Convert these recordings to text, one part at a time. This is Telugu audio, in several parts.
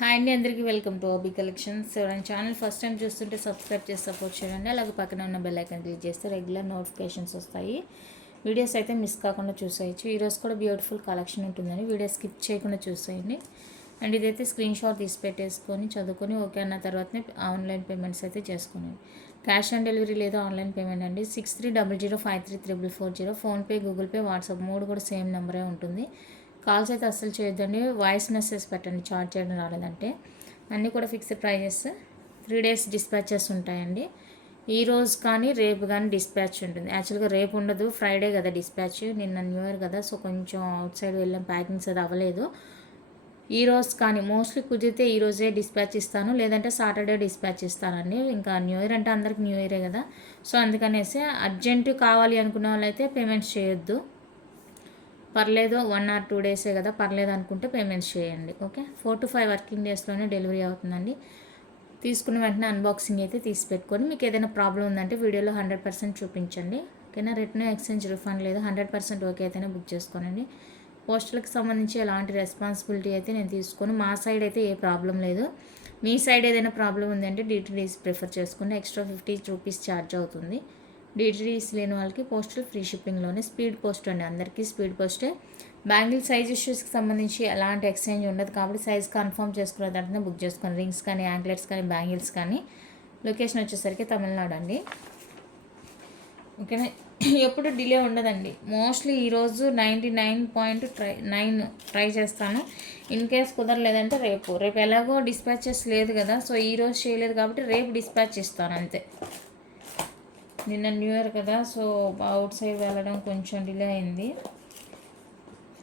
హాయ్ అండి, అందరికీ వెల్కమ్ టు ఓబీ కలెక్షన్స్. ఎవరైనా ఛానల్ ఫస్ట్ టైం చూస్తుంటే సబ్స్క్రైబ్ చేసి సపోర్ట్ చేయండి. అలాగే పక్కన ఉన్న బెల్ ఐకాన్ క్లిక్ చేస్తే రెగ్యులర్ నోటిఫికేషన్స్ వస్తాయి. వీడియోస్ అయితే మిస్ కాకుండా చూసేయచ్చు. ఈరోజు కూడా బ్యూటిఫుల్ కలెక్షన్ ఉంటుందని వీడియో స్కిప్ చేయకుండా చూసేయండి. అండ్ ఇదైతే స్క్రీన్ షాట్ తీసి పెట్టేసుకొని చదువుకొని ఓకే అన్న తర్వాతనే ఆన్లైన్ పేమెంట్స్ అయితే చేసుకున్నాను. క్యాష్ ఆన్ డెలివరీ లేదా ఆన్లైన్ పేమెంట్ అండి. 6300533440 ఫోన్పే, గూగుల్ పే, వాట్సాప్ 3 కూడా సేమ్ నెంబరే ఉంటుంది. కాల్స్ అయితే అస్సలు చేయొద్దండి. వాయిస్ మెసేజ్ పెట్టండి చార్జ్ చేయడం రాలేదంటే. అన్నీ కూడా ఫిక్స్డ్ ప్రైజెస్. 3 days డిస్పాచెస్ ఉంటాయండి. ఈ రోజు కానీ రేపు కానీ డిస్పాచ్ ఉంటుంది. యాక్చువల్గా రేపు ఉండదు, ఫ్రైడే కదా డిస్పాచ్. నిన్న న్యూ ఇయర్ కదా, సో కొంచెం అవుట్ సైడ్ వెళ్ళాం, ప్యాకింగ్స్ అది అవ్వలేదు. ఈ రోజు కానీ మోస్ట్లీ కుదిరితే ఈ రోజే డిస్పాచ్ ఇస్తాను, లేదంటే సాటర్డే డిస్పాచ్ ఇస్తానండి. ఇంకా న్యూ ఇయర్ అంటే అందరికి న్యూ ఇయరే కదా, సో అందుకనేసి అర్జెంటు కావాలి అనుకున్న వాళ్ళైతే పేమెంట్స్ చేయొద్దు. పర్లేదు 1 or 2 days కదా, పర్లేదు అనుకుంటే పేమెంట్స్ చేయండి. ఓకే, 4 to 5 working daysలోనే డెలివరీ అవుతుందండి. తీసుకున్న వెంటనే అన్బాక్సింగ్ అయితే తీసి పెట్టుకొని మీకు ఏదైనా ప్రాబ్లం ఉందంటే వీడియోలో 100% చూపించండి. ఓకేనా. రిటర్న్ ఎక్స్చేంజ్ రిఫండ్ లేదు, 100% ఓకే అయితేనే బుక్ చేసుకోనండి. పోస్టల్కి సంబంధించి ఎలాంటి రెస్పాన్సిబిలిటీ అయితే నేను తీసుకొని, మా సైడ్ అయితే ఏ ప్రాబ్లం లేదు. మీ సైడ్ ఏదైనా ప్రాబ్లం ఉందంటే DTDS ప్రిఫర్ చేసుకుని ఎక్స్ట్రా 50 రూపీస్ ఛార్జ్ అవుతుంది. DTDS లేని వాళ్ళకి పోస్టల్ ఫ్రీ షిప్పింగ్లోనే. స్పీడ్ పోస్ట్ అండి, అందరికీ స్పీడ్ పోస్టే. బ్యాంగిల్ సైజ్ ఇష్యూస్కి సంబంధించి ఎలాంటి ఎక్స్చేంజ్ ఉండదు కాబట్టి సైజ్ కన్ఫర్మ్ చేసుకునే దాంట్లో బుక్ చేసుకుని రింగ్స్ కానీ, యాంక్లెట్స్ కానీ, బ్యాంగిల్స్ కానీ. లొకేషన్ వచ్చేసరికి తమిళనాడు అండి. ఓకేనా. ఎప్పుడు డిలే ఉండదండి. మోస్ట్లీ ఈరోజు 99.9 ట్రై చేస్తాను. ఇన్ కేస్ కుదరలేదంటే రేపు ఎలాగో డిస్పాచెస్ లేదు కదా, సో ఈరోజు చేయలేదు కాబట్టి రేపు డిస్పాచ్ ఇస్తాను అంతే. నిన్న న్యూ ఇయర్ కదా, సో అవుట్ సైడ్ వెళ్ళడం కొంచెం డిలే అయింది.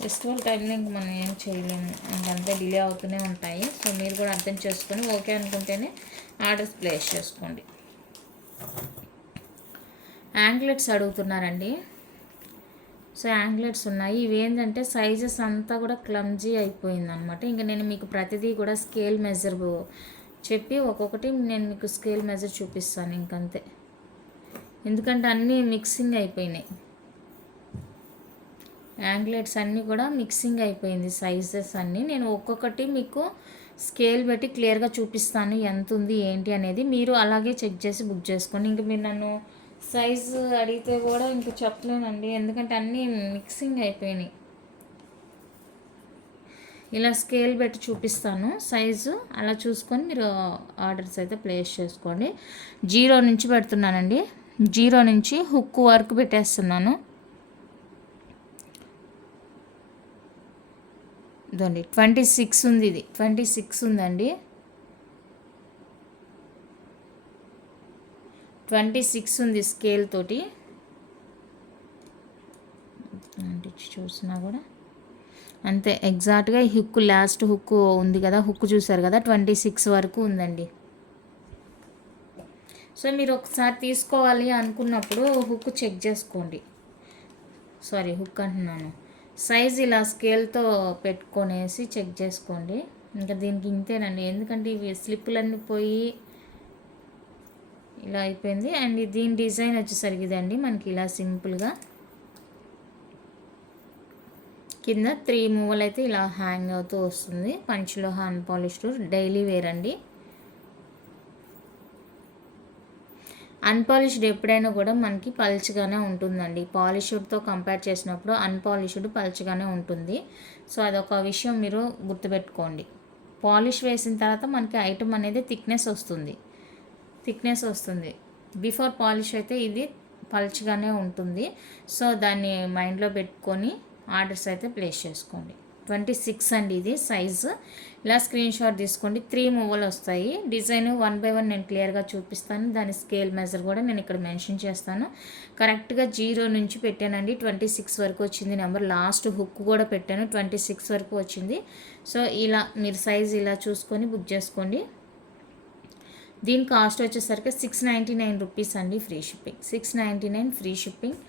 ఫెస్టివల్ టైంలో ఇంక మనం ఏం చేయలేము, ఇంకంతా డిలే అవుతూనే ఉంటాయి. సో మీరు కూడా అర్థం చేసుకొని ఓకే అనుకుంటేనే ఆర్డర్స్ ప్లేస్ చేసుకోండి. యాంక్లెట్స్ అడుగుతున్నారండి. సో యాంక్లెట్స్ ఉన్నాయి. ఇవి ఏంటంటే సైజెస్ అంతా కూడా క్లమ్జీ అయిపోయింది అనమాట. ఇంకా నేను మీకు ప్రతిదీ కూడా స్కేల్ మెజర్ చెప్పి ఒక్కొక్కటి నేను మీకు స్కేల్ మెజర్ చూపిస్తాను ఇంకంతే. ఎందుకంటే అన్నీ మిక్సింగ్ అయిపోయినాయి. యాంక్లెట్స్ అన్నీ కూడా మిక్సింగ్ అయిపోయింది, సైజెస్ అన్నీ. నేను ఒక్కొక్కటి మీకు స్కేల్ పెట్టి క్లియర్గా చూపిస్తాను ఎంత ఉంది ఏంటి అనేది. మీరు అలాగే చెక్ చేసి బుక్ చేసుకోండి. ఇంక మీరు నన్ను సైజు అడిగితే కూడా ఇంక చెప్పలేనండి, ఎందుకంటే అన్నీ మిక్సింగ్ అయిపోయినాయి. ఇలా స్కేల్ పెట్టి చూపిస్తాను సైజు, అలా చూసుకొని మీరు ఆర్డర్స్ అయితే ప్లేస్ చేసుకోండి. 0 నుంచి పెడుతున్నానండి. 0 నుంచి హుక్ వరకు పెట్టేస్తున్నాను. ఇదండి 26 ఉంది, ఇది 26 ఉందండి. 26 ఉంది స్కేల్ తోటి. చూసినా కూడా అంతే ఎగ్జాక్ట్గా హుక్, లాస్ట్ హుక్ ఉంది కదా, హుక్ చూసారు కదా, 26 వరకు ఉందండి. సో మీరు ఒకసారి తీసుకోవాలి అనుకున్నప్పుడు హుక్ చెక్ చేసుకోండి. సారీ, హుక్ అంటున్నాను, సైజ్ ఇలా స్కేల్తో పెట్టుకొనేసి చెక్ చేసుకోండి. ఇంకా దీనికి ఇంతేనండి, ఎందుకంటే ఇవి స్లిప్పులన్నీ పోయి ఇలా అయిపోయింది. అండ్ దీని డిజైన్ వచ్చేసరికి ఇదండి, మనకి ఇలా సింపుల్గా కింద 3 మూవలు అయితే ఇలా హ్యాంగ్ అవుతూ వస్తుంది. పంచులో హ్యాండ్ పాలిష్డ్ డైలీ వేర్ అండి. అన్పాలిష్డ్ ఎప్పుడైనా కూడా మనకి పల్చగానే ఉంటుందండి. పాలిష్డ్తో కంపేర్ చేసినప్పుడు అన్పాలిష్డ్ పల్చగానే ఉంటుంది. సో అదొక విషయం మీరు గుర్తుపెట్టుకోండి. పాలిష్ వేసిన తర్వాత మనకి ఐటమ్ అనేది థిక్నెస్ వస్తుంది. బిఫోర్ పాలిష్ అయితే ఇది పల్చగానే ఉంటుంది. సో దాన్ని మైండ్లో పెట్టుకొని ఆర్డర్స్ అయితే ప్లేస్ చేసుకోండి. 26 అండి ఇది సైజు. ఇలా స్క్రీన్ షాట్ తీసుకోండి. 3 మూవలు వస్తాయి. డిజైన్ 1 by 1 నేను క్లియర్గా చూపిస్తాను. దాని స్కేల్ మెజర్ కూడా నేను ఇక్కడ మెన్షన్ చేస్తాను. కరెక్ట్గా 0 నుంచి పెట్టానండి, 26 వరకు వచ్చింది నెంబర్. లాస్ట్ హుక్ కూడా పెట్టాను, 26 వరకు వచ్చింది. సో ఇలా మీరు సైజ్ ఇలా చూసుకొని బుక్ చేసుకోండి. దీని కాస్ట్ వచ్చేసరికి 699 రూపీస్ అండి, ఫ్రీ షిప్పింగ్. 699 free shipping.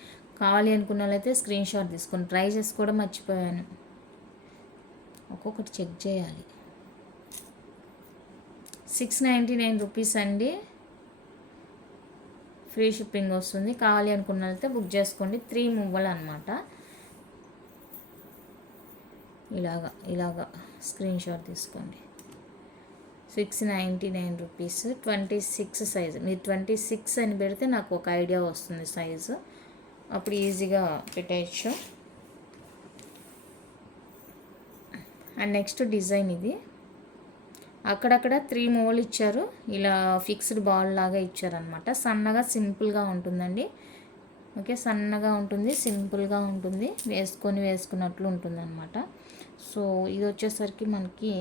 కావాలి అనుకున్న వాళ్ళైతే స్క్రీన్ షాట్ తీసుకోండి. ప్రైజెస్ కూడా మర్చిపోయాను, ఒక్కొక్కటి చెక్ చేయాలి. 699 రూపీస్ అండి, ఫ్రీ షిప్పింగ్ వస్తుంది. కావాలి అనుకున్న వాళ్ళైతే బుక్ చేసుకోండి. 3 మూవలు అనమాట. ఇలాగా స్క్రీన్ షాట్ తీసుకోండి. 699 రూపీస్. 26 సైజు. మీరు 26 అని పెడితే నాకు ఒక ఐడియా వస్తుంది సైజు, అప్పుడు ఈజీగా పెట్టేయచ్చు. అండ్ నెక్స్ట్ డిజైన్ ఇది. అక్కడక్కడ 3 మూవలు ఇచ్చారు, ఇలా ఫిక్స్డ్ బాల్ లాగా ఇచ్చారనమాట. సన్నగా సింపుల్గా ఉంటుందండి. ఓకే, సన్నగా ఉంటుంది, సింపుల్గా ఉంటుంది, వేసుకున్నట్లు ఉంటుంది అనమాట. సో ఇది వచ్చేసరికి మనకి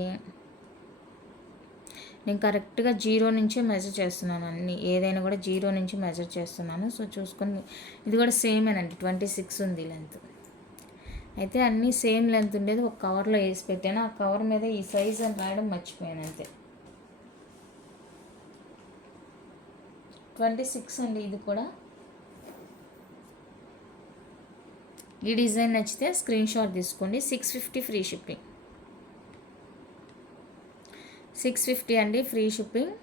నేను కరెక్ట్గా 0 నుంచే మెజర్ చేస్తున్నాను, అన్నీ ఏదైనా కూడా 0 నుంచి మెజర్ చేస్తున్నాను. సో చూసుకొని, ఇది కూడా సేమేనండి, 26 ఉంది లెంత్. అయితే అన్నీ సేమ్ లెంత్ ఉండేది ఒక కవర్లో వేసి పెట్టాను. ఆ కవర్ మీద ఈ సైజ్ అని రాయడం మర్చిపోయాను అంతే. 26 అండి ఇది కూడా. ఈ డిజైన్ నచ్చితే స్క్రీన్ షాట్ తీసుకోండి. 650 ఫ్రీ షిప్పింగ్. 650 అండి ఫ్రీ షిప్పింగ్.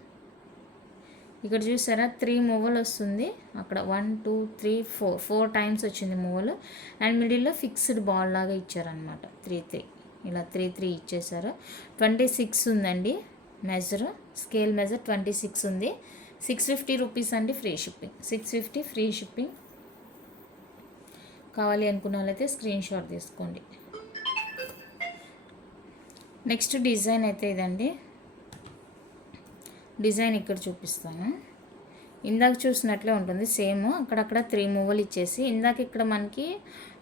ఇక్కడ చూసారా 3 మూవలు వస్తుంది, అక్కడ 1 2 3 4 టైమ్స్ వచ్చింది మూవలు. అండ్ మిడిల్లో ఫిక్స్డ్ బాల్ లాగా ఇచ్చారనమాట. 3 ఇలా 3 ఇచ్చేసారు. 26 ఉందండి మెజర్, స్కేల్ మెజర్ 26 ఉంది. 650 రూపీస్ అండి ఫ్రీ షిప్పింగ్. 650 free shipping. కావాలి అనుకున్న వాళ్ళైతే స్క్రీన్ షాట్ తీసుకోండి. నెక్స్ట్ డిజైన్ అయితే ఇదండి. డిజైన్ ఇక్కడ చూపిస్తాను. ఇందాక చూసినట్లే ఉంటుంది సేమ్, అక్కడక్కడ 3 మూవలు ఇచ్చేసి, ఇందాక ఇక్కడ మనకి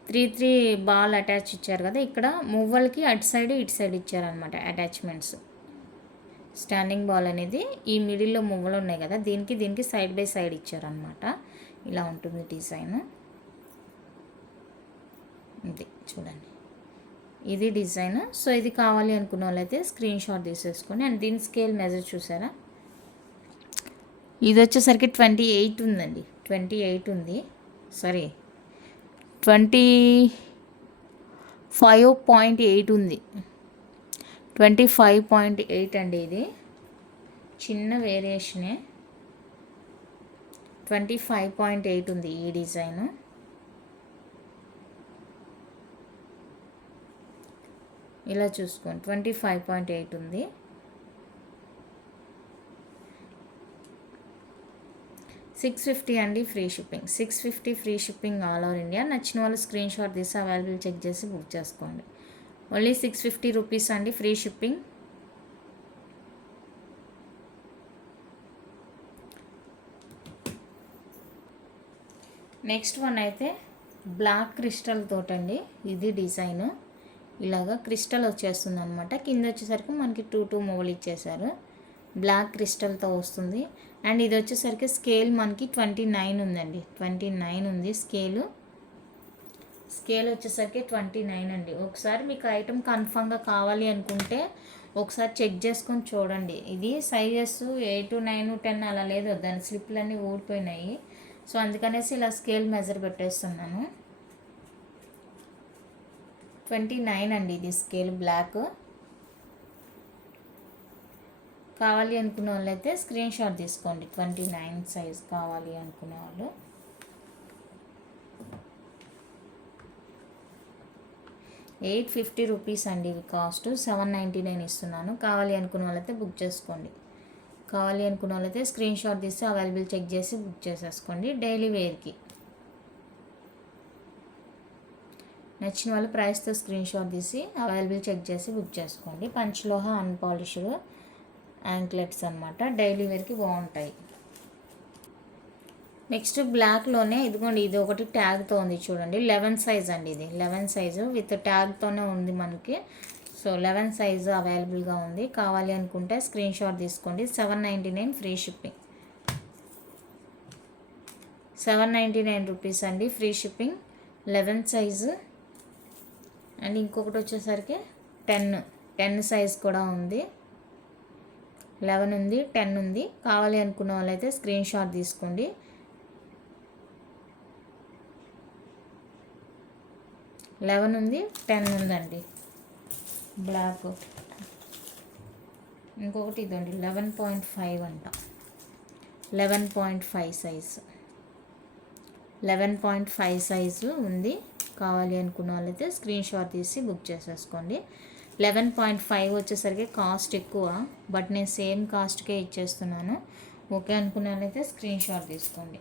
3 బాల్ అటాచ్ ఇచ్చారు కదా, ఇక్కడ మూవలకి అటు సైడ్ ఇటు సైడ్ ఇచ్చారనమాట అటాచ్మెంట్స్. స్టాండింగ్ బాల్ అనేది ఈ మిడిల్లో మూవలు ఉన్నాయి కదా, దీనికి సైడ్ బై సైడ్ ఇచ్చారనమాట. ఇలా ఉంటుంది డిజైన్. ఇది చూడండి, ఇది డిజైన్. సో ఇది కావాలి అనుకున్న వాళ్ళైతే స్క్రీన్ షాట్ తీసేసుకోండి. అండ్ దీని స్కేల్ మెజర్ చూసారా, ఇది వచ్చేసరికి 28 ఉందండి. 28 ఉంది, సారీ 25.8 ఉంది. 25.8 అండి. ఇది చిన్న వేరియేషనే. 25.8 ఉంది ఈ డిజైన్. ఇలా చూసుకోండి, 25.8 ఉంది. 650 అండి free shipping. 650 free shipping all over India. నచ్చిన వాళ్ళు స్క్రీన్ షాట్ తీసి అవైలబుల్ చెక్ చేసి బుక్ చేసుకోండి. ఓన్లీ 650 రూపీస్ అండి ఫ్రీ షిప్పింగ్. నెక్స్ట్ వన్ అయితే బ్లాక్ క్రిస్టల్ తోటండి. ఇది డిజైన్ ఇలాగా క్రిస్టల్ వచ్చేస్తుంది అనమాట. కింద వచ్చేసరికి మనకి 2 మూవలు ఇచ్చేసారు, బ్లాక్ క్రిస్టల్తో వస్తుంది. అండ్ ఇది వచ్చేసరికి స్కేల్ మనకి 29 ఉందండి. 29 ఉంది స్కేల్ వచ్చేసరికి 29 అండి. ఒకసారి మీకు ఐటమ్ కన్ఫామ్గా కావాలి అనుకుంటే ఒకసారి చెక్ చేసుకొని చూడండి. ఇది సైజెస్ 8 9 10 అలా లేదు, దాని స్లిప్లన్నీ ఊడిపోయినాయి. సో అందుకనేసి ఇలా స్కేల్ మెజర్ పెట్టేస్తున్నాను. 29 అండి ఇది స్కేల్ బ్లాక్. కావాలి అనుకునే వాళ్ళు అయితే స్క్రీన్ షాట్ తీసుకోండి. 29 సైజ్ కావాలి అనుకునే వాళ్ళు. ₹850 అండి ఇవి కాస్ట్. 799 ఇస్తున్నాను. కావాలి అనుకున్న వాళ్ళైతే బుక్ చేసుకోండి. కావాలి అనుకున్న వాళ్ళైతే స్క్రీన్ షాట్ తీసి అవైలబుల్ చెక్ చేసి బుక్ చేసేసుకోండి. డైలీ వేర్కి నచ్చిన వాళ్ళు ప్రైస్తో స్క్రీన్ షాట్ తీసి అవైలబుల్ చెక్ చేసి బుక్ చేసుకోండి. పంచలోహ అన్పాలిష్డ్ యాంక్లెట్స్ అనమాట, డైలీ వేర్కి బాగుంటాయి. నెక్స్ట్ బ్లాక్లోనే ఇదిగోండి, ఇది ఒకటి ట్యాగ్తో ఉంది చూడండి. 11 సైజ్ అండి. ఇది 11 సైజు విత్ ట్యాగ్తోనే ఉంది మనకి. సో 11 సైజు అవైలబుల్గా ఉంది. కావాలి అనుకుంటే స్క్రీన్ షాట్ తీసుకోండి. 799 ఫ్రీ షిప్పింగ్. 799 రూపీస్ అండి ఫ్రీ షిప్పింగ్. 11 సైజు. అండ్ ఇంకొకటి వచ్చేసరికి 10 సైజ్ కూడా ఉంది. 11 ఉంది, 10 ఉంది. కావాలి అనుకున్న వాళ్ళైతే స్క్రీన్ షాట్ తీసుకోండి. 11 ఉంది, 10 ఉందండి బ్లాక్. ఇంకొకటి ఇదండి 11.5 అంట. 11.5 సైజు. 11.5 సైజు ఉంది. కావాలి అనుకున్న వాళ్ళైతే స్క్రీన్ షాట్ తీసి బుక్ చేసేసుకోండి. 11.5 వచ్చేసరికి కాస్ట్ ఎక్కువ, బట్ నేను సేమ్ కాస్ట్కే ఇచ్చేస్తున్నాను. ఓకే అనుకున్నానైతే స్క్రీన్ షాట్ తీసుకోండి.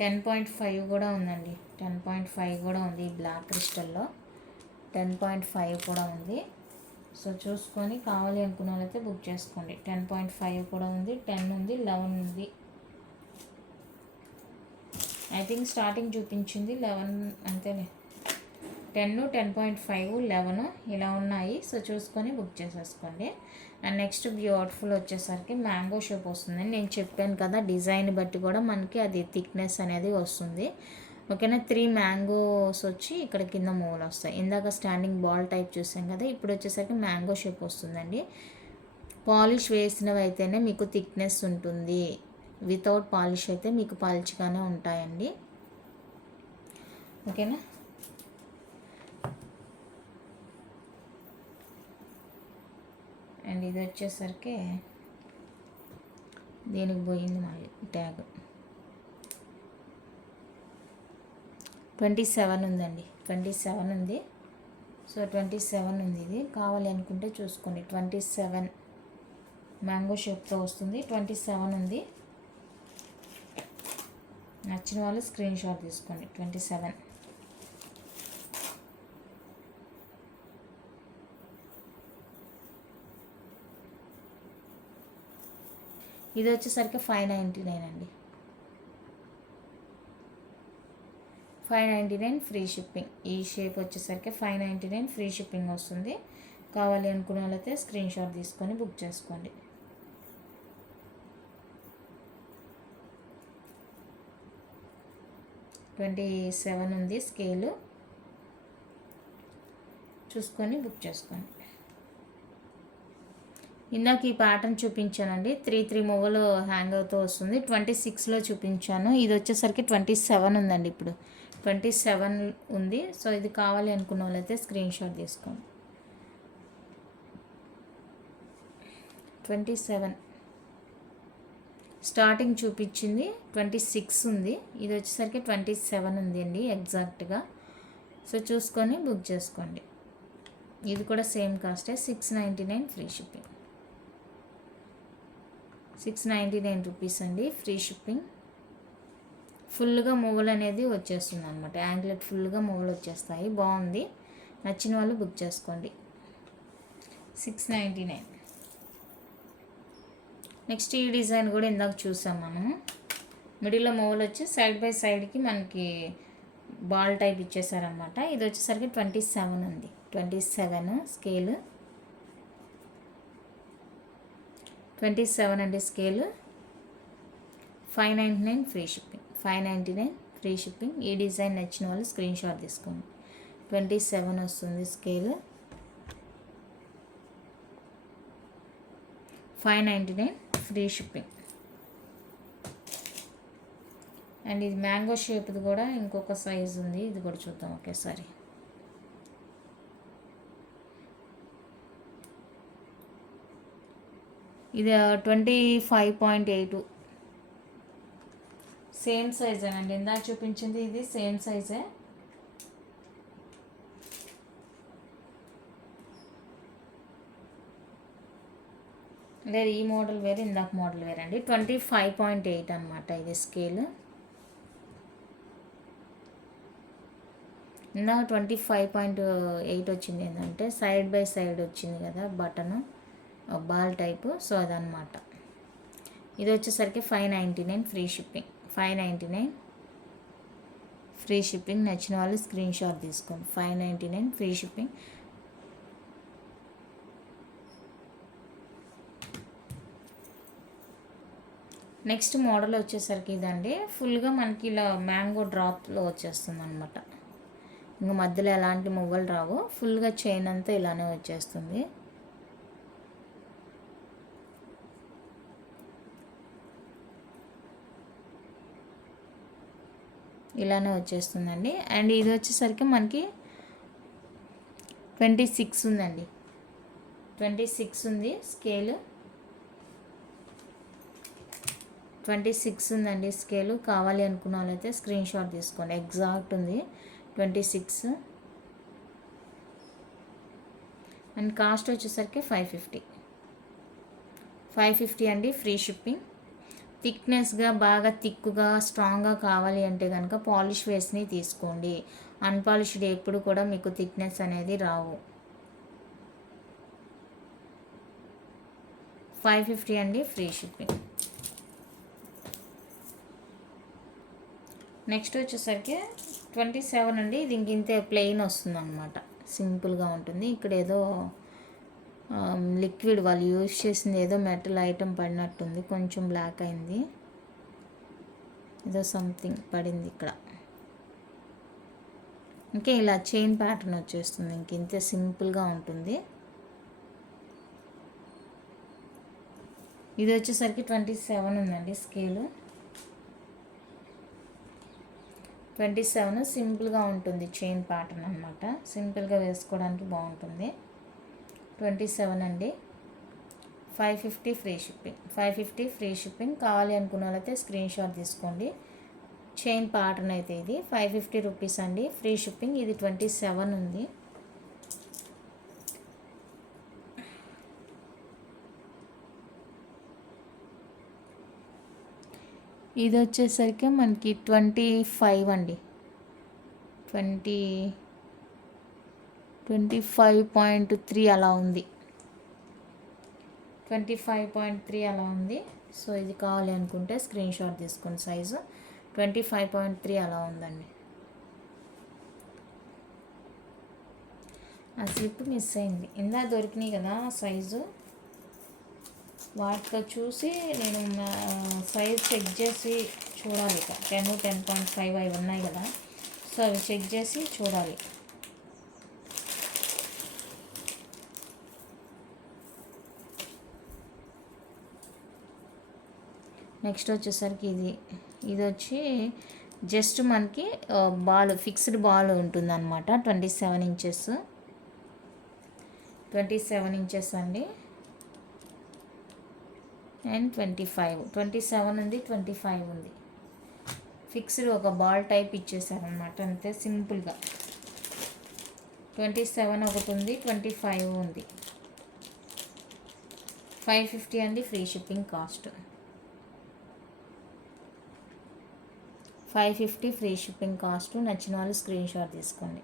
$10.5 కూడా ఉందండి, 10.5 కూడా ఉంది. బ్లాక్ క్రిస్టల్లో 10.5 కూడా ఉంది. సో చూసుకొని కావాలి అనుకున్న వాళ్ళైతే బుక్ చేసుకోండి. 10.5 కూడా ఉంది, 10 ఉంది, 11 ఉంది. ఐ థింక్ స్టార్టింగ్ చూపించింది 11 అంతేలే. 10, 10.5, 11 ఇలా ఉన్నాయి. సో చూసుకొని బుక్ చేసేసుకోండి. అండ్ నెక్స్ట్ బ్యూటిఫుల్ వచ్చేసరికి మ్యాంగో షేప్ వస్తుంది. నేను చెప్పాను కదా, డిజైన్ బట్టి కూడా మనకి అది థిక్నెస్ అనేది వస్తుంది. ఓకేనా. 3 మ్యాంగోస్ వచ్చి ఇక్కడ కింద మూలు వస్తాయి. ఇందాక స్టాండింగ్ బాల్ టైప్ చూసాం కదా, ఇప్పుడు వచ్చేసరికి మ్యాంగో షేప్ వస్తుందండి. పాలిష్ వేసినవి అయితేనే మీకు థిక్నెస్ ఉంటుంది, వితౌట్ పాలిష్ అయితే మీకు పల్చగానే ఉంటాయండి. ఓకేనా. అండ్ ఇది వచ్చేసరికి దీనికి పోయింది మళ్ళీ ట్యాగ్. 27 ఉందండి, 27 ఉంది. సో 27 ఉంది. ఇది కావాలి అనుకుంటే చూసుకోండి. 27 మ్యాంగో షేప్తో వస్తుంది. 27 ఉంది. నచ్చిన వాళ్ళు స్క్రీన్ షాట్ తీసుకోండి. 27. ఇది వచ్చేసరికి 599 అండి. 599 ఫ్రీ షిప్పింగ్. ఈ షేప్ వచ్చేసరికి 599 ఫ్రీ షిప్పింగ్ వస్తుంది. కావాలి అనుకున్న వాళ్ళైతే స్క్రీన్ షాట్ తీసుకొని బుక్ చేసుకోండి. $27 ఉంది స్కేలు, చూసుకొని బుక్ చేసుకోండి. ఇందాక ఈ ప్యాటర్న్ చూపించానండి, 3 మువ్వలు హ్యాంగర్తో వస్తుంది. 26లో చూపించాను. ఇది వచ్చేసరికి 27 ఉందండి. ఇప్పుడు 27 ఉంది. సో ఇది కావాలి అనుకున్న వాళ్ళైతే స్క్రీన్ షాట్ తీసుకోండి. 27 స్టార్టింగ్ చూపించింది 26 ఉంది. ఇది వచ్చేసరికి 27 ఉంది అండి ఎగ్జాక్ట్గా. సో చూసుకొని బుక్ చేసుకోండి. ఇది కూడా సేమ్ కాస్టే, 699 ఫ్రీ షిప్పింగ్. 699 రూపీస్ అండి ఫ్రీ షిప్పింగ్. ఫుల్గా మువ్వలు అనేది వచ్చేస్తుంది అనమాట. యాంక్లెట్ ఫుల్గా మువ్వలు వచ్చేస్తాయి. బాగుంది, నచ్చిన వాళ్ళు బుక్ చేసుకోండి. 699. నెక్స్ట్ ఈ డిజైన్ కూడా ఇందాక చూసాం మనము. మిడిల్లో మువ్వలు వచ్చి సైడ్ బై సైడ్కి మనకి బాల్ టైప్ ఇచ్చేసారనమాట. ఇది వచ్చేసరికి 27 ఉంది. 27 స్కేల్, 27 అండి scale. 599 free shipping. 599 free shipping. ఈ డిజైన్ నచ్చిన వాళ్ళు స్క్రీన్ షాట్ తీసుకోండి. 27 వస్తుంది స్కేల్. 599 free shipping. అండ్ ఇది మ్యాంగో షేప్ది కూడా ఇంకొక సైజ్ ఉంది, ఇది కూడా చూద్దాం ఒకేసారి. ఇది 25.8 సేమ్ సైజేనండి. ఇందాక చూపించింది ఇది సేమ్ సైజే. లేదు, ఈ మోడల్ వేరే, ఇందాక మోడల్ వేరే అండి. 25.8 అనమాట ఇది స్కేల్. ఇందాక 25.8 వచ్చింది. ఏంటంటే సైడ్ బై సైడ్ వచ్చింది కదా బటను, బాల్ టైపు. సో అదనమాట. ఇది వచ్చేసరికి 599 ఫ్రీ షిప్పింగ్. 599 free shipping. నచ్చిన వాళ్ళు స్క్రీన్ షాట్ తీసుకోండి. 599 ఫ్రీ షిప్పింగ్. నెక్స్ట్ మోడల్ వచ్చేసరికి ఇదండి. ఫుల్గా మనకి ఇలా మ్యాంగో డ్రాప్లో వచ్చేస్తుంది అనమాట. ఇంకా మధ్యలో ఎలాంటి మువ్వలు రావు. ఫుల్గా చైన్ అంతా ఇలానే వచ్చేస్తుంది. ఇలానే వచ్చేస్తుందండి. అండ్ ఇది వచ్చేసరికి మనకి 26 ఉందండి. 26 ఉంది స్కేల్. 26 ఉందండి స్కేలు. కావాలి అనుకున్న వాళ్ళైతే స్క్రీన్ షాట్ తీసుకోండి. ఎగ్జాక్ట్ ఉంది 26. అండ్ కాస్ట్ వచ్చేసరికి 550 అండి. Free shipping. థిక్నెస్గా బాగా థిక్గా స్ట్రాంగ్గా కావాలి అంటే కనుక పాలిష్ వేస్ని తీసుకోండి. అన్పాలిష్డ్ ఎప్పుడు కూడా మీకు థిక్నెస్ అనేది రావు. 550 అండి. Free shipping. నెక్స్ట్ వచ్చేసరికి 27 అండి. ఇది ఇంతే ప్లెయిన్ వస్తుంది అనమాట. సింపుల్గా ఉంటుంది. ఇక్కడ ఏదో లిక్విడ్ వాళ్ళు యూజ్ చేసింది ఏదో మెటల్ ఐటమ్ పడినట్టుంది. కొంచెం బ్లాక్ అయింది. ఏదో సంథింగ్ పడింది ఇక్కడ. ఇంకా ఇలా చైన్ ప్యాటర్న్ వచ్చేస్తుంది. ఇంతే సింపుల్గా ఉంటుంది. ఇది వచ్చేసరికి 27 ఉందండి స్కేలు. 27 సింపుల్గా ఉంటుంది. చైన్ ప్యాటర్న్ అనమాట. సింపుల్గా వేసుకోవడానికి బాగుంటుంది. 27 అండి. 550 ఫ్రీ షిప్పింగ్. 550 free shipping. కావాలి అనుకున్న వాళ్ళైతే స్క్రీన్ షాట్ తీసుకోండి. చైన్ ప్యాటర్న్ అయితే ఇది 550 రూపీస్ అండి. Free shipping. ఇది 27 ఉంది. ఇది వచ్చేసరికి మనకి 25 అండి. 25.3 అలా ఉంది. 25.3 అలా ఉంది. సో ఇది కావాలి అనుకుంటే స్క్రీన్ షాట్ తీసుకోండి. సైజు 25.3 అలా ఉందండి. ఆ స్లిప్ మిస్ అయింది. ఇందా దొరికినాయి కదా సైజు, వాటితో చూసి నేను సైజ్ చెక్ చేసి చూడాలి. ఇక 10, 10.5 అవి ఉన్నాయి కదా, సో అవి చెక్ చేసి చూడాలి. నెక్స్ట్ వచ్చేసరికి ఇది వచ్చి జస్ట్ మనకి బాల్ ఫిక్స్డ్ బాల్ ఉంటుందన్నమాట. 27 ఇంచెస్. 27 ఇంచెస్ అండి. అండ్ 27 ఉంది, 25 ఉంది. ఫిక్స్డ్ ఒక బాల్ టైప్ ఇచ్చేసారనమాట. అంతే సింపుల్గా. 27 ఒకటి ఉంది, 25 ఉంది. 550 అండి. Free shipping cost. 550 free shipping cost. నచ్చిన వాళ్ళు స్క్రీన్ షాట్ తీసుకోండి.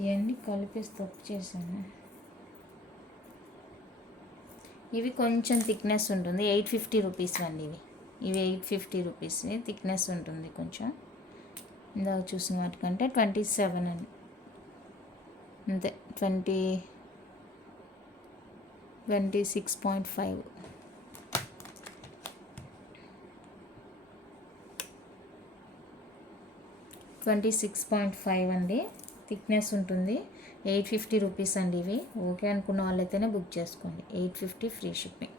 ఇవన్నీ కలిపేసి తప్పు చేశాను. ఇవి కొంచెం థిక్నెస్ ఉంటుంది. 850 రూపీస్ అండి. ఇవి 850 రూపీస్ థిక్నెస్ ఉంటుంది కొంచెం. ఇందాక చూసిన వాటికంటే 27 అండి. అంతే. 26.5. అండి. థిక్నెస్ ఉంటుంది. 850 రూపీస్ అండి ఇవి. ఓకే అనుకున్న వాళ్ళైతేనే బుక్ చేసుకోండి. 850 ఫ్రీ షిప్పింగ్.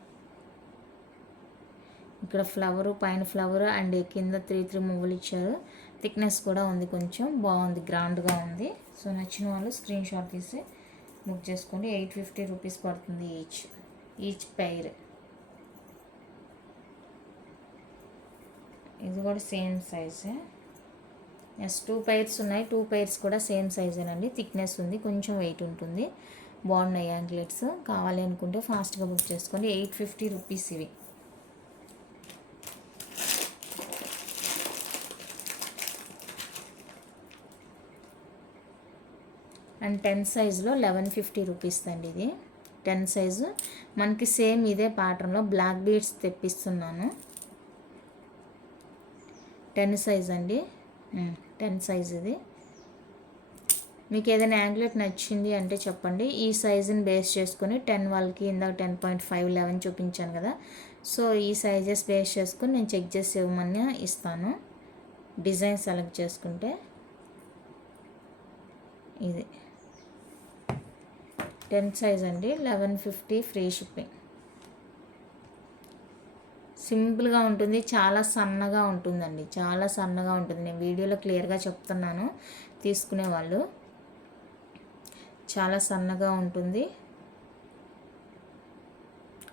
ఇక్కడ ఫ్లవరు, పైన ఫ్లవర్ అండ్ కింద 3 మువ్వలు ఇచ్చారు. థిక్నెస్ కూడా ఉంది, కొంచెం బాగుంది, గ్రాండ్గా ఉంది. సో నచ్చిన వాళ్ళు స్క్రీన్ షాట్ తీసి బుక్ చేసుకోండి. 850 రూపీస్ పడుతుంది ఈచ్ పెయిర్. ఇది కూడా సేమ్ సైజే. ఎస్, 2 పైర్స్ ఉన్నాయి. 2 పైర్స్ కూడా సేమ్ సైజేనండి. థిక్నెస్ ఉంది, కొంచెం వెయిట్ ఉంటుంది. బాగున్నాయి యాంక్లెట్స్. కావాలి అనుకుంటే ఫాస్ట్గా బుక్ చేసుకోండి. 850 రూపీస్ ఇవి. అండ్ 10 సైజులో 1150 రూపీస్ అండి ఇది. 10 సైజు మనకి సేమ్ ఇదే ప్యాటర్న్లో బ్లాక్ బీడ్స్ తెప్పిస్తున్నాను. 10 సైజ్ అండి. 10 సైజ్ ఇది. మీకు ఏదైనా యాంక్లెట్ నచ్చింది అంటే చెప్పండి. ఈ సైజుని బేస్ చేసుకొని 10 వాళ్ళకి ఇందాక 10.5, 11 చూపించాను కదా, సో ఈ సైజెస్ బేస్ చేసుకొని నేను చెక్ చేసి ఇవ్వమని ఇస్తాను. డిజైన్ సెలెక్ట్ చేసుకుంటే ఇది 10 సైజ్ అండి. 1150 ఫ్రీ షిప్పింగ్. సింపుల్గా ఉంటుంది, చాలా సన్నగా ఉంటుందండి, చాలా సన్నగా ఉంటుంది. నేను వీడియోలో క్లియర్గా చెప్తున్నాను, తీసుకునే వాళ్ళు చాలా సన్నగా ఉంటుంది.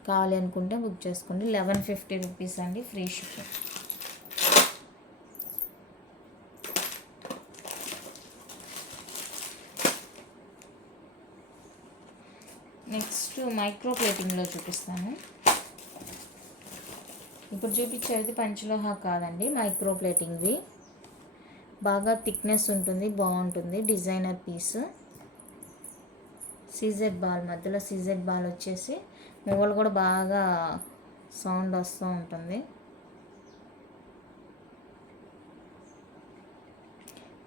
కావాలి అనుకుంటే బుక్ చేసుకోండి. 1150 రూపీస్ అండి, ఫ్రీ షిప్పింగ్. నెక్స్ట్ మైక్రో ప్లేటింగ్లో చూపిస్తాను. ఇప్పుడు చూపించేది పంచలోహ కాదండి, మైక్రో ప్లేటింగ్వి. బాగా థిక్నెస్ ఉంటుంది, బాగుంటుంది. Designer piece. సీజెడ్ బాల్, మధ్యలో సీజెడ్ బాల్ వచ్చేసి మువ్వలు కూడా బాగా సౌండ్ వస్తూ ఉంటుంది.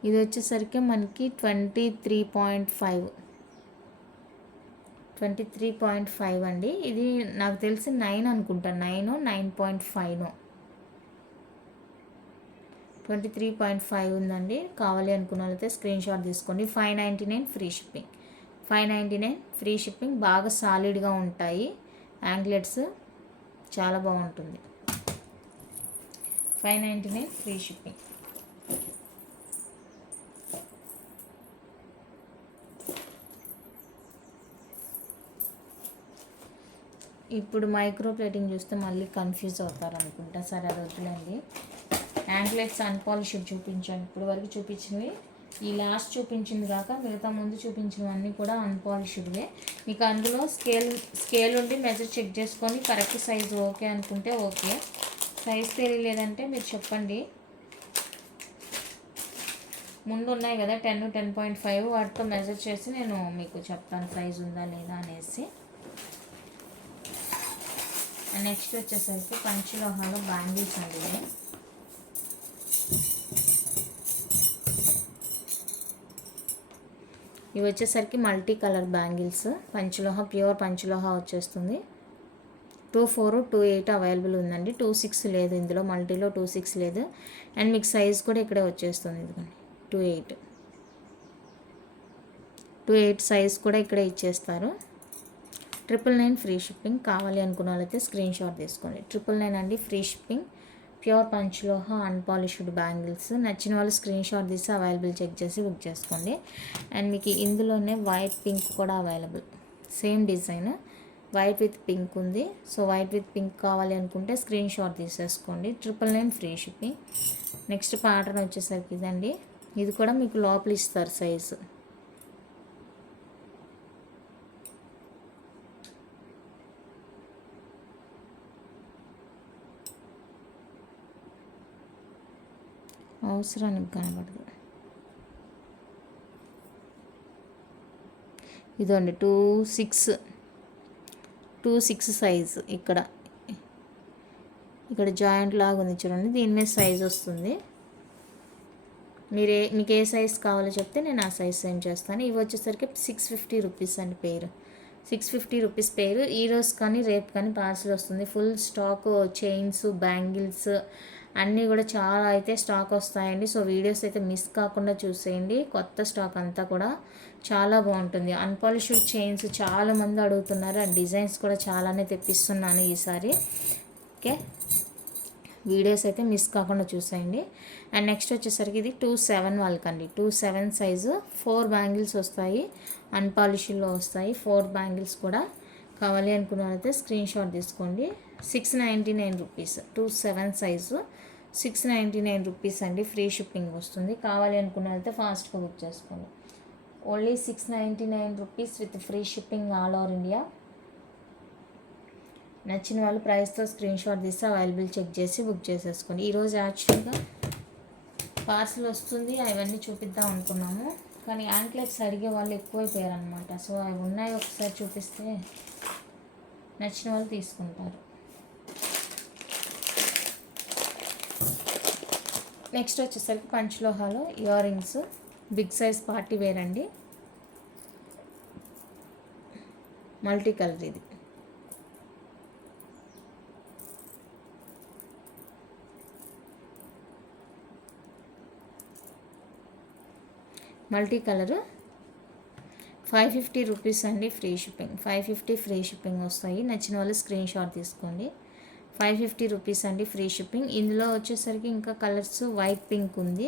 ఇది వచ్చేసరికి మనకి 23.5 అండి. ఇది నాకు తెలిసి 9 అనుకుంటా, 9.5 23.5 ఉందండి. కావాలి అనుకున్న వాళ్ళైతే స్క్రీన్ షాట్ తీసుకోండి. 599 ఫ్రీ షిప్పింగ్. 599 free shipping. బాగా సాలిడ్గా ఉంటాయి యాంక్లెట్స్, చాలా బాగుంటుంది. 599 ఫ్రీ షిప్పింగ్. ఇప్పుడు మైక్రో ప్లేటింగ్ చూస్తే మళ్ళీ కన్ఫ్యూజ్ అవుతారు అనుకుంటా. సరే, అది వద్దులేండి. యాంక్లెట్స్ అన్పాలిష్డ్ చూపించాను. ఇప్పుడు వరకు చూపించినవి, ఈ లాస్ట్ చూపించింది కాక మిగతా ముందు చూపించినవన్నీ కూడా అన్పాలిష్డ్వే. మీకు అందులో స్కేల్ ఉండి మెజర్ చెక్ చేసుకొని కరెక్ట్ సైజు ఓకే అనుకుంటే ఓకే. సైజ్ తెలియలేదంటే మీరు చెప్పండి. ముందు ఉన్నాయి కదా 10, 10.5, వాటితో మెజర్ చేసి నేను మీకు చెప్తాను సైజు ఉందా లేదా అనేసి. నెక్స్ట్ వచ్చేసరికి పంచలోహాలో బ్యాంగిల్స్ అండి. ఇవి వచ్చేసరికి మల్టీ కలర్ బ్యాంగిల్స్. పంచలోహ, ప్యూర్ పంచలోహ వచ్చేస్తుంది. 24, 28 అవైలబుల్ ఉందండి. 26 లేదు ఇందులో, మల్టీలో 26 లేదు. అండ్ మీకు సైజ్ కూడా ఇక్కడే వచ్చేస్తుంది. ఇదిగోండి 28 సైజ్ కూడా ఇక్కడే ఇచ్చేస్తారు. 999 ఫ్రీ షిప్పింగ్. కావాలి అనుకున్న వాళ్ళైతే స్క్రీన్ షాట్ తీసుకోండి. 999 అండి, ఫ్రీ షిప్పింగ్. ప్యూర్ పంచలోహ అన్పాలిష్డ్ బ్యాంగిల్స్. నచ్చిన వాళ్ళు స్క్రీన్ షాట్ తీసి అవైలబుల్ చెక్ చేసి బుక్ చేసుకోండి. అండ్ మీకు ఇందులోనే వైట్ పింక్ కూడా available, same design, white with pink ఉంది. సో వైట్ విత్ పింక్ కావాలి అనుకుంటే స్క్రీన్ షాట్ తీసేసుకోండి. 999 ఫ్రీ షిప్పింగ్. నెక్స్ట్ ప్యాటర్న్ వచ్చేసరికి ఇదండి. ఇది కూడా మీకు లోపల ఇస్తారు సైజు. అవసరానికి కనబడదు. ఇదండి 26 సైజు. ఇక్కడ జాయింట్ లాగా ఉంది చూడండి, దీని మీద సైజ్ వస్తుంది. మీకు ఏ సైజ్ కావాలో చెప్తే నేను ఆ సైజ్ సెండ్ చేస్తాను. ఇవి వచ్చేసరికి 650 రూపీస్ అండి పేరు. 650 రూపీస్ పేరు. ఈరోజు కానీ రేపు కానీ పార్సల్ వస్తుంది. ఫుల్ స్టాక్ చైన్స్, బ్యాంగిల్స్ అన్నీ కూడా చాలా అయితే స్టాక్ వస్తాయండి. సో వీడియోస్ అయితే మిస్ కాకుండా చూసేయండి. కొత్త స్టాక్ అంతా కూడా చాలా బాగుంటుంది. అన్పాలిష్డ్ చైన్స్ చాలామంది అడుగుతున్నారు. అండ్ డిజైన్స్ కూడా చాలానే తెప్పిస్తున్నాను ఈసారి. ఓకే, వీడియోస్ అయితే మిస్ కాకుండా చూసేయండి. అండ్ నెక్స్ట్ వచ్చేసరికి ఇది 27 వాళ్ళకండి. 27 సైజు 4 బ్యాంగిల్స్ వస్తాయి, అన్పాలిష్డ్లో వస్తాయి. 4 బ్యాంగిల్స్ కూడా కావాలి అనుకున్న వాళ్ళైతే స్క్రీన్ షాట్ తీసుకోండి. 699 రూపీస్. 27 సైజు 699 రూపీస్ అండి, ఫ్రీ షిప్పింగ్ వస్తుంది. కావాలి అనుకున్న వాళ్ళైతే ఫాస్ట్గా బుక్ చేసుకోండి. Only 699 rupees with free shipping all over India. నచ్చిన వాళ్ళు ప్రైస్తో స్క్రీన్ షాట్ తీసి అవైలబుల్ చెక్ చేసి బుక్ చేసేసుకోండి. ఈరోజు యాక్చువల్గా పార్సల్ వస్తుంది, అవన్నీ చూపిద్దాం అనుకున్నాము, కానీ యాంక్లెట్స్ అడిగే వాళ్ళు ఎక్కువైపోయారు అనమాట. సో అవి ఉన్నాయి, ఒకసారి చూపిస్తే నచ్చిన వాళ్ళు తీసుకుంటారు. నెక్స్ట్ వచ్చేసరికి పంచలోహాలో ear rings, big size party wear అండి, మల్టీ కలర్. ఇది మల్టీ కలరు 550 రూపీస్ అండి, ఫ్రీ షిప్పింగ్. 550 ఫ్రీ షిప్పింగ్ వస్తాయి. నచ్చిన వాళ్ళు స్క్రీన్ షాట్ తీసుకోండి. 550 రూపీస్ అండి ఫ్రీ షిప్పింగ్. ఇందులో వచ్చేసరికి ఇంకా కలర్స్ వైట్ పింక్ ఉంది.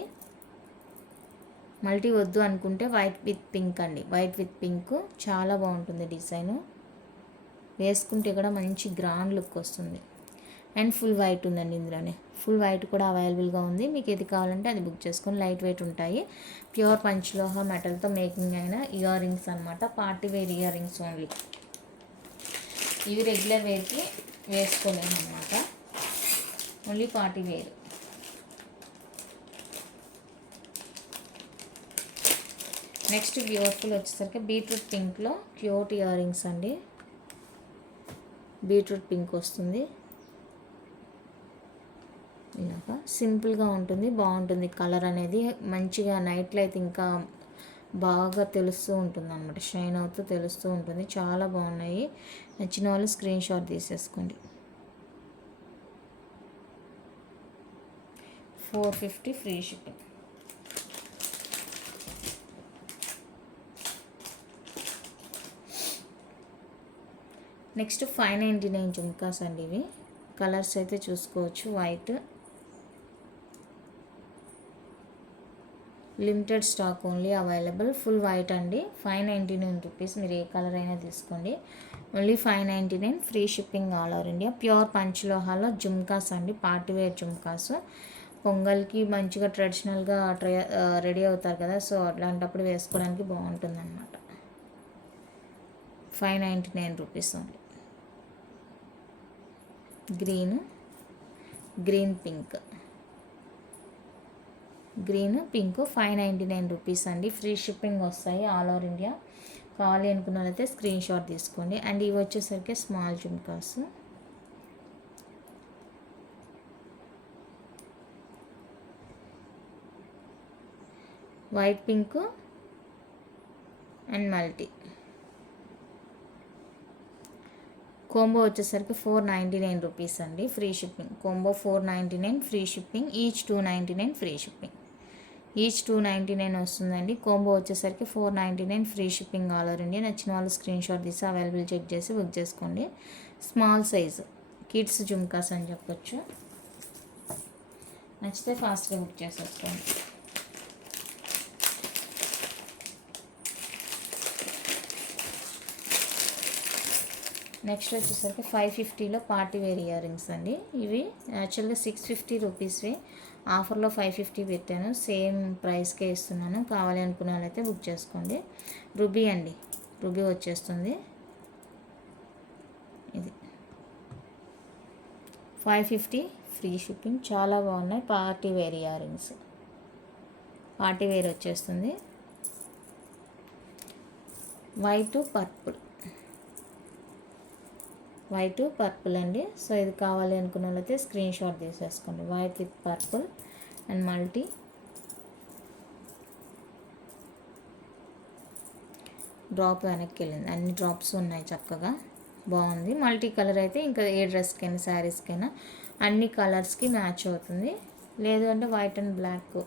మల్టీ వద్దు అనుకుంటే వైట్ విత్ పింక్ అండి. వైట్ విత్ పింక్ చాలా బాగుంటుంది డిజైను. వేసుకుంటే కూడా మంచి గ్రాండ్ లుక్ వస్తుంది. అండ్ ఫుల్ వైట్ ఉందండి ఇందులోనే. ఫుల్ వైట్ కూడా అవైలబుల్గా ఉంది. మీకు ఏది కావాలంటే అది బుక్ చేసుకొని లైట్ వెయిట్ ఉంటాయి. ప్యూర్ పంచలోహ మెటల్తో మేకింగ్ అయిన ఇయర్ రింగ్స్ అనమాట. Party wear earrings only. ఇవి రెగ్యులర్ వేర్కి వేసుకోలేము అనమాట. Only party wear. Next beautiful వచ్చేసరికి బీట్రూట్ పింక్లో క్యూట్ ఇయర్ రింగ్స్ అండి. బీట్రూట్ పింక్ వస్తుంది. ఇలాగా సింపుల్గా ఉంటుంది, బాగుంటుంది. కలర్ అనేది మంచిగా నైట్లో అయితే ఇంకా బాగా తెలుస్తూ ఉంటుంది అనమాట. షైన్ అవుతూ తెలుస్తూ ఉంటుంది. చాలా బాగున్నాయి. నచ్చిన వాళ్ళు స్క్రీన్ షాట్ తీసేసుకోండి. 450 ఫ్రీ షిప్పింగ్. నెక్స్ట్ 599 జుమ్కాస్ అండి. ఇవి కలర్స్ అయితే చూసుకోవచ్చు. White limited stock only available. Full white అండి. 599 రూపీస్. మీరు ఏ కలర్ అయినా తీసుకోండి. Only 599 free shipping all over India. Pure పంచలోహాలో జుమ్కాస్ అండి. Party wear jhumkas. పొంగల్కి మంచిగా ట్రెడిషనల్గా రెడీ అవుతారు కదా, సో అట్లాంటప్పుడు వేసుకోవడానికి బాగుంటుంది అన్నమాట. 599 rupees only. Green pink 599 rupees అండి. ఫ్రీ షిప్పింగ్ వస్తాయి ఆల్ ఓవర్ ఇండియా. కావాలి అనుకున్న వాళ్ళైతే స్క్రీన్ షాట్ తీసుకోండి. అండ్ ఇవి వచ్చేసరికి small jhumkas. White pink and multi. Combo వచ్చేసరికి 499 రూపీస్ అండి. Free shipping. Combo 499 free shipping. Each 299 free shipping. Each 299 వస్తుందండి. కోంబో వచ్చేసరికి 499 free shipping all over India. నచ్చిన వాళ్ళు స్క్రీన్ షాట్ తీసి అవైలబుల్ చెక్ చేసి బుక్ చేసుకోండి. స్మాల్ సైజు కిడ్స్ జుమ్కాస్ అని చెప్పొచ్చు. నచ్చితే ఫాస్ట్గా బుక్ చేసేసుకోండి. నెక్స్ట్ వచ్చేసరికి 550లో పార్టీ వేర్ ఇయర్ రింగ్స్ అండి. ఇవి యాక్చువల్గా 650 రూపీస్వి. ఆఫర్లో 550 పెట్టాను. సేమ్ ప్రైస్కే ఇస్తున్నాను. కావాలి అనుకున్న వాళ్ళైతే బుక్ చేసుకోండి. రూబీ అండి. రూబీ వచ్చేస్తుంది. ఇది 550 ఫ్రీ షిప్పింగ్. చాలా బాగున్నాయి. Party wear earrings. Party wear వచ్చేస్తుంది. వైట్ పర్పుల్ అండి. సో ఇది కావాలి అనుకున్న వాళ్ళైతే స్క్రీన్ షాట్ తీసేసుకోండి. White with purple and multi. Drop వెనక్కి వెళ్ళింది. అన్ని డ్రాప్స్ ఉన్నాయి. చక్కగా బాగుంది. మల్టీ కలర్ అయితే ఇంకా ఏ డ్రెస్కైనా శారీస్కైనా అన్ని కలర్స్కి మ్యాచ్ అవుతుంది. లేదు అంటే వైట్ అండ్ బ్లాక్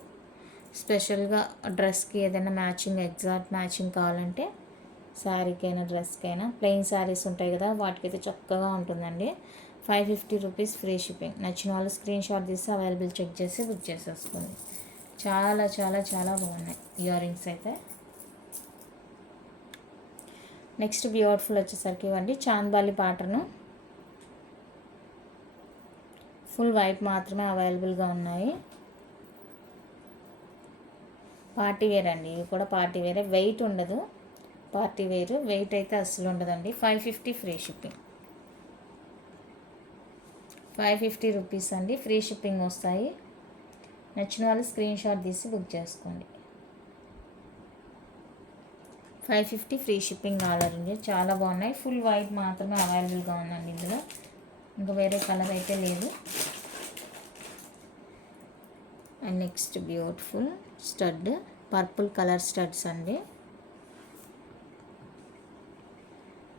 స్పెషల్గా డ్రెస్కి ఏదైనా మ్యాచింగ్ ఎగ్జాక్ట్ మ్యాచింగ్ కావాలంటే శారీకైనా డ్రెస్కైనా ప్లెయిన్ శారీస్ ఉంటాయి కదా, వాటికైతే చక్కగా ఉంటుందండి. 550 రూపీస్ ఫ్రీ షిప్పింగ్. నచ్చిన వాళ్ళు స్క్రీన్ షాట్ తీసి అవైలబుల్ చెక్ చేసి బుక్ చేసేసుకోండి. చాలా చాలా చాలా బాగున్నాయి ఇయర్ రింగ్స్ అయితే. నెక్స్ట్ బ్యూటిఫుల్ వచ్చేసరికి ఇవ్వండి చాంద్బాలి ప్యాటర్ను. ఫుల్ వైట్ మాత్రమే అవైలబుల్గా ఉన్నాయి. పార్టీ వేర్ అండి. ఇవి కూడా పార్టీ వేరే. వెయిట్ ఉండదు. పార్టీ వేర్ వెయిట్ అయితే అస్సలు ఉండదండి. 550 ఫ్రీ షిప్పింగ్. 550 రూపీస్ అండి. ఫ్రీ షిప్పింగ్ వస్తాయి. నచ్చిన వాళ్ళు స్క్రీన్ షాట్ తీసి బుక్ చేసుకోండి. 550 free shipping all over India. చాలా బాగున్నాయి. ఫుల్ వైట్ మాత్రమే అవైలబుల్గా ఉందండి ఇందులో. ఇంకా వేరే కలర్ అయితే లేదు. And next beautiful stud. Purple colour studs అండి.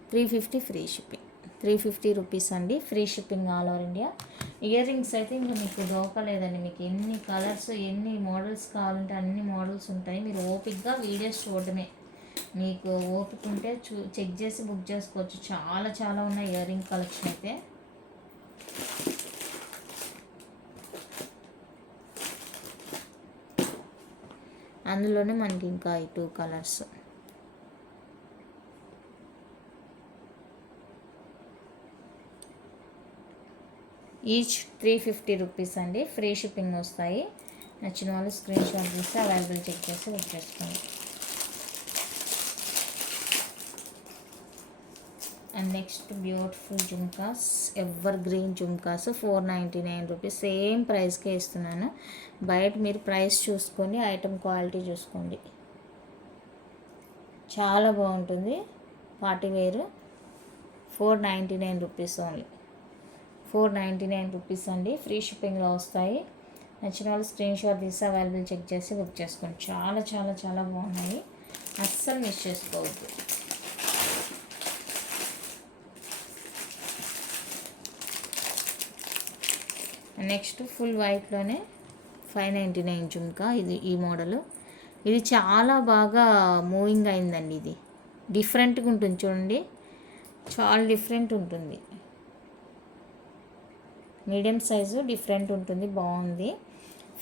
350 ఫ్రీ షిప్పింగ్. 350 రూపీస్ అండి. Free shipping all over India. Ear rings అయితే ఇంకా మీకు దోకలేదండి. మీకు ఎన్ని కలర్స్ ఎన్ని మోడల్స్ కావాలంటే అన్ని మోడల్స్ ఉంటాయి. మీరు ఓపిక్గా వీడియోస్ చూడడమే. మీకు ఓపిక ఉంటే చెక్ చేసి బుక్ చేసుకోవచ్చు. చాలా చాలా ఉన్నాయి ఇయర్ రింగ్ కలెక్షన్ అయితే. అందులోనే మనకి ఇంకా ఈ 2 కలర్స్. ఈచ్ 350 రూపీస్ అండి. ఫ్రీ షిప్పింగ్ వస్తాయి. నచ్చిన వాళ్ళు స్క్రీన్ షాట్ తీసి అవైలబుల్ చెక్ చేసి బుక్ చేసుకోండి. And next beautiful jhumkas, ever green jhumkas 499 rupees. Same ప్రైస్కే ఇస్తున్నాను. బయట మీరు ప్రైస్ చూసుకొని ఐటమ్ క్వాలిటీ చూసుకోండి. చాలా బాగుంటుంది. Party wear 499 rupees only. 499 rupees అండి. ఫ్రీ షిప్పింగ్లో వస్తాయి. నచ్చిన వాళ్ళు స్క్రీన్ షాట్ తీసి అవైలబుల్ చెక్ చేసి బుక్ చేసుకోండి. చాలా చాలా చాలా బాగున్నాయి. అస్సలు మిస్ చేసుకోవద్దు. నెక్స్ట్ ఫుల్ వైట్లోనే 599 జుమ్కా. ఇది ఈ మోడలు. ఇది చాలా బాగా మూవింగ్ అయిందండి. ఇది డిఫరెంట్గా ఉంటుంది చూడండి. చాలా డిఫరెంట్ ఉంటుంది. మీడియం సైజు డిఫరెంట్ ఉంటుంది. బాగుంది.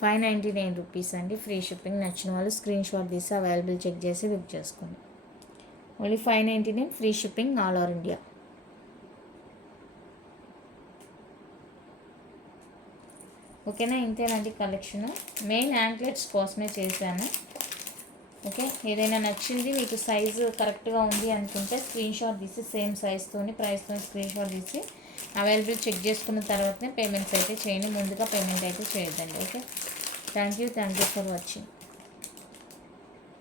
599 రూపీస్ అండి. Free shipping. నచ్చిన వాళ్ళు స్క్రీన్ షాట్ తీసి అవైలబుల్ చెక్ చేసి బుక్ చేసుకోండి. Only 599 free shipping all over India. ఓకేనా? ఇంతేనండి కలెక్షన్. మెయిన్ యాంక్లెట్స్ కోసమే చేశాను. ఓకే, ఏదైనా నచ్చింది మీకు సైజు కరెక్ట్గా ఉంది అనుకుంటే స్క్రీన్ షాట్ తీసి సేమ్ సైజ్తోని ప్రైస్తో స్క్రీన్ షాట్ తీసి అవైలబుల్ చెక్ చేసుకున్న తర్వాతనే పేమెంట్స్ అయితే చేయండి. ముందుగా పేమెంట్ అయితే చేయొద్దండి. Okay, thank you for watching.